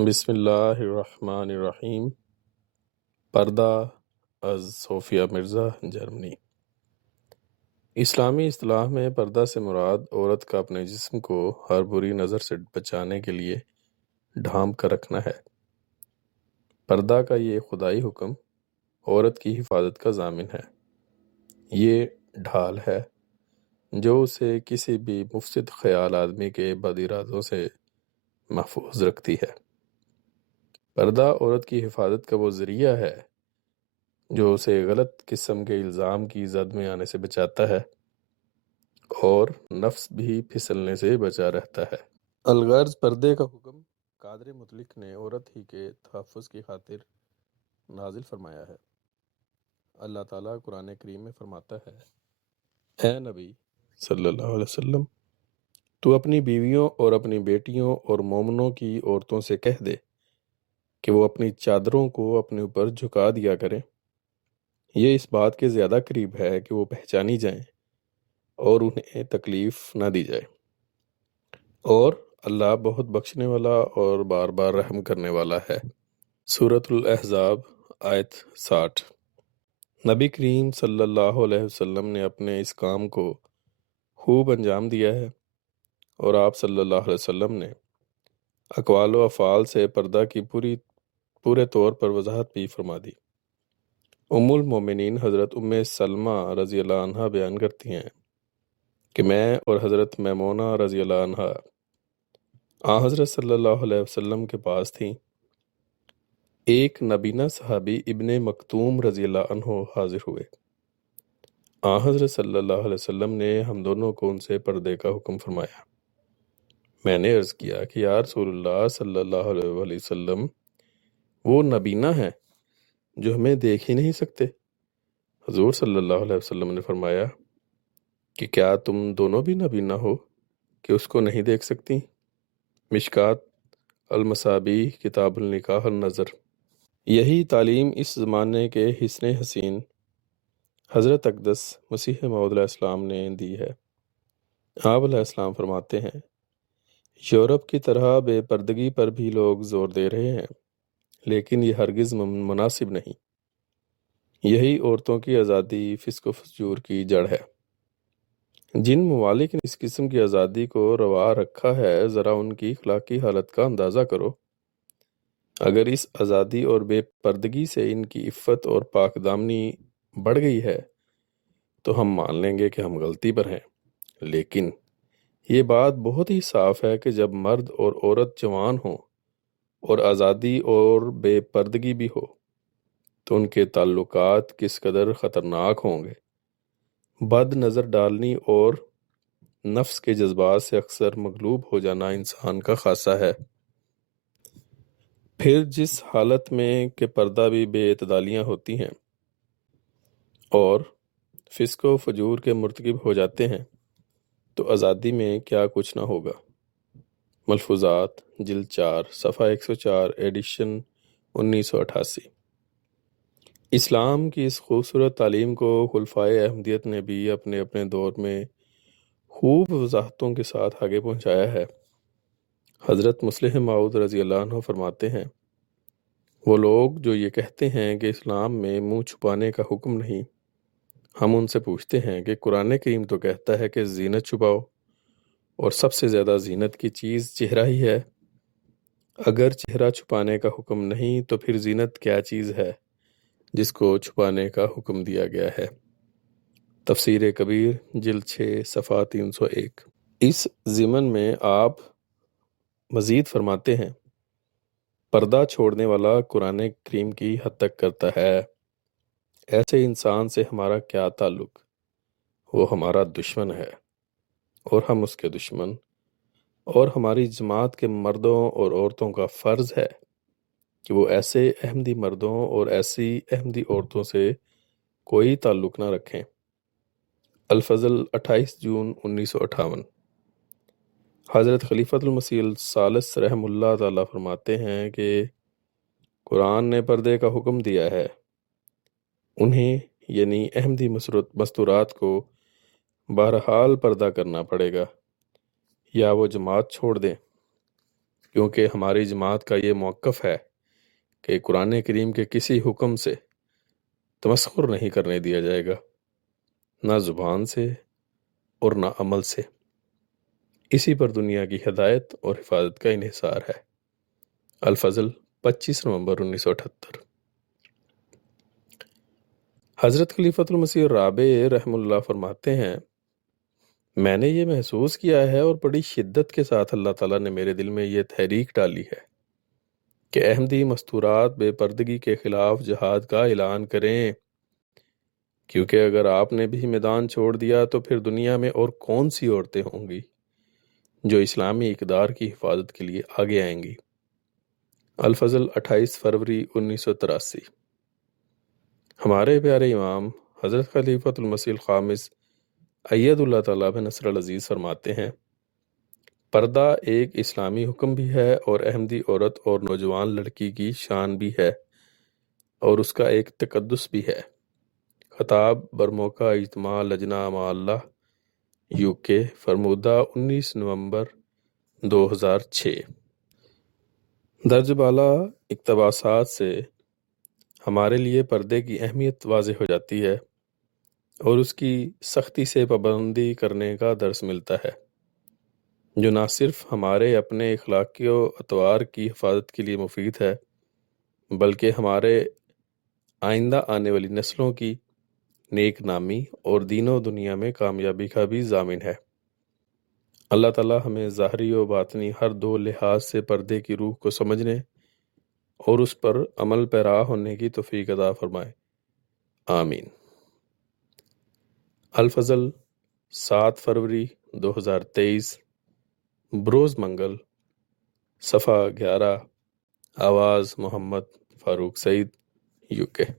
بسم اللہ الرحمن الرحیم۔ پردہ از صوفیہ مرزا، جرمنی۔ اسلامی اصطلاح میں پردہ سے مراد عورت کا اپنے جسم کو ہر بری نظر سے بچانے کے لیے ڈھانپ کر رکھنا ہے۔ پردہ کا یہ خدائی حکم عورت کی حفاظت کا ضامن ہے۔ یہ ڈھال ہے جو اسے کسی بھی مفسد خیال آدمی کے بد ارادوں سے محفوظ رکھتی ہے۔ پردہ عورت کی حفاظت کا وہ ذریعہ ہے جو اسے غلط قسم کے الزام کی زد میں آنے سے بچاتا ہے اور نفس بھی پھسلنے سے بچا رہتا ہے۔ الغرض پردے کا حکم قادر مطلق نے عورت ہی کے تحفظ کی خاطر نازل فرمایا ہے۔ اللہ تعالیٰ قرآن کریم میں فرماتا ہے، اے نبی صلی اللہ علیہ وسلم، تو اپنی بیویوں اور اپنی بیٹیوں اور مومنوں کی عورتوں سے کہہ دے کہ وہ اپنی چادروں کو اپنے اوپر جھکا دیا کریں، یہ اس بات کے زیادہ قریب ہے کہ وہ پہچانی جائیں اور انہیں تکلیف نہ دی جائے، اور اللہ بہت بخشنے والا اور بار بار رحم کرنے والا ہے۔ سورۃ الاحزاب آیت 60۔ نبی کریم صلی اللہ علیہ وسلم نے اپنے اس کام کو خوب انجام دیا ہے، اور آپ صلی اللہ علیہ وسلم نے اقوال و افعال سے پردہ کی پورے طور پر وضاحت بھی فرما دی۔ ام المومنین حضرت ام سلمہ رضی اللہ عنہ بیان کرتی ہیں کہ میں اور حضرت میمونہ رضی اللہ عنہ حضرت صلی اللہ علیہ وسلم کے پاس تھیں۔ ایک نبینہ صحابی ابن مکتوم رضی اللہ عنہ حاضر ہوئے۔ حضرت صلی اللہ علیہ وسلم نے ہم دونوں کو ان سے پردے کا حکم فرمایا۔ میں نے عرض کیا کہ یا رسول اللہ صلی اللہ علیہ وسلم، وہ نبینہ ہیں جو ہمیں دیکھ ہی نہیں سکتے۔ حضور صلی اللہ علیہ وسلم نے فرمایا کہ کیا تم دونوں بھی نبینہ ہو کہ اس کو نہیں دیکھ سکتی؟ مشکات المصابیح کتاب النکاح النظر۔ یہی تعلیم اس زمانے کے حسن حسین حضرت اقدس مسیح موعود علیہ السلام نے دی ہے۔ آپ علیہ السلام فرماتے ہیں، یورپ کی طرح بے پردگی پر بھی لوگ زور دے رہے ہیں، لیکن یہ ہرگز مناسب نہیں۔ یہی عورتوں کی آزادی فسق و فجور کی جڑ ہے۔ جن ممالک نے اس قسم کی آزادی کو روا رکھا ہے، ذرا ان کی اخلاقی حالت کا اندازہ کرو۔ اگر اس آزادی اور بے پردگی سے ان کی عفت اور پاک دامنی بڑھ گئی ہے تو ہم مان لیں گے کہ ہم غلطی پر ہیں، لیکن یہ بات بہت ہی صاف ہے کہ جب مرد اور عورت جوان ہوں اور آزادی اور بے پردگی بھی ہو تو ان کے تعلقات کس قدر خطرناک ہوں گے۔ بد نظر ڈالنی اور نفس کے جذبات سے اکثر مغلوب ہو جانا انسان کا خاصہ ہے۔ پھر جس حالت میں کہ پردہ بھی بے اعتدالیاں ہوتی ہیں اور فسق و فجور کے مرتکب ہو جاتے ہیں تو آزادی میں کیا کچھ نہ ہوگا۔ ملفوظات جلد 4 صفحہ 104 ایڈیشن 1988۔ اسلام کی اس خوبصورت تعلیم کو خلفائے احمدیت نے بھی اپنے اپنے دور میں خوب وضاحتوں کے ساتھ آگے پہنچایا ہے۔ حضرت مسلم موعود رضی اللہ عنہ فرماتے ہیں، وہ لوگ جو یہ کہتے ہیں کہ اسلام میں منہ چھپانے کا حکم نہیں، ہم ان سے پوچھتے ہیں کہ قرآن کریم تو کہتا ہے کہ زینت چھپاؤ، اور سب سے زیادہ زینت کی چیز چہرہ ہی ہے۔ اگر چہرہ چھپانے کا حکم نہیں تو پھر زینت کیا چیز ہے جس کو چھپانے کا حکم دیا گیا ہے؟ تفسیر کبیر جلد 6 صفحہ 301۔ اس ضمن میں آپ مزید فرماتے ہیں، پردہ چھوڑنے والا قرآن کریم کی حد تک کرتا ہے، ایسے انسان سے ہمارا کیا تعلق؟ وہ ہمارا دشمن ہے اور ہم اس کے دشمن، اور ہماری جماعت کے مردوں اور عورتوں کا فرض ہے کہ وہ ایسے احمدی مردوں اور ایسی احمدی عورتوں سے کوئی تعلق نہ رکھیں۔ الفضل 28 جون 1958۔ حضرت خلیفۃ المسیح الثالث رحم اللہ تعالیٰ فرماتے ہیں کہ قرآن نے پردے کا حکم دیا ہے، انہیں یعنی احمدی مستورات کو بہرحال پردہ کرنا پڑے گا، یا وہ جماعت چھوڑ دیں۔ کیونکہ ہماری جماعت کا یہ موقف ہے کہ قرآن کریم کے کسی حکم سے تمسخر نہیں کرنے دیا جائے گا، نہ زبان سے اور نہ عمل سے۔ اسی پر دنیا کی ہدایت اور حفاظت کا انحصار ہے۔ الفضل 25 نومبر 1978۔ حضرت خلیفۃ المسیح الرابع رحم اللہ فرماتے ہیں، میں نے یہ محسوس کیا ہے اور بڑی شدت کے ساتھ اللہ تعالیٰ نے میرے دل میں یہ تحریک ڈالی ہے کہ احمدی مستورات بے پردگی کے خلاف جہاد کا اعلان کریں، کیونکہ اگر آپ نے بھی میدان چھوڑ دیا تو پھر دنیا میں اور کون سی عورتیں ہوں گی جو اسلامی اقدار کی حفاظت کے لیے آگے آئیں گی۔ الفضل 28 فروری 1983۔ ہمارے پیارے امام حضرت خلیفۃ المسیح الخامس اید اللہ تعالیٰ بنصر العزیز فرماتے ہیں، پردہ ایک اسلامی حکم بھی ہے اور احمدی عورت اور نوجوان لڑکی کی شان بھی ہے اور اس کا ایک تقدس بھی ہے۔ خطاب برموقع اجتماع لجنہ معلّہ UK، فرمودہ 19 نومبر 2006۔ درج بالا اقتباسات سے ہمارے لیے پردے کی اہمیت واضح ہو جاتی ہے اور اس کی سختی سے پابندی کرنے کا درس ملتا ہے، جو نہ صرف ہمارے اپنے اخلاقی و اطوار کی حفاظت کے لیے مفید ہے بلکہ ہمارے آئندہ آنے والی نسلوں کی نیک نامی اور دین و دنیا میں کامیابی کا بھی ضامن ہے۔ اللہ تعالیٰ ہمیں ظاہری و باطنی ہر دو لحاظ سے پردے کی روح کو سمجھنے اور اس پر عمل پیرا ہونے کی توفیق عطا فرمائے، آمین۔ الفضل 7 فروری 2023، بروز منگل، صفحہ 11، آواز محمد فاروق سعید، UK۔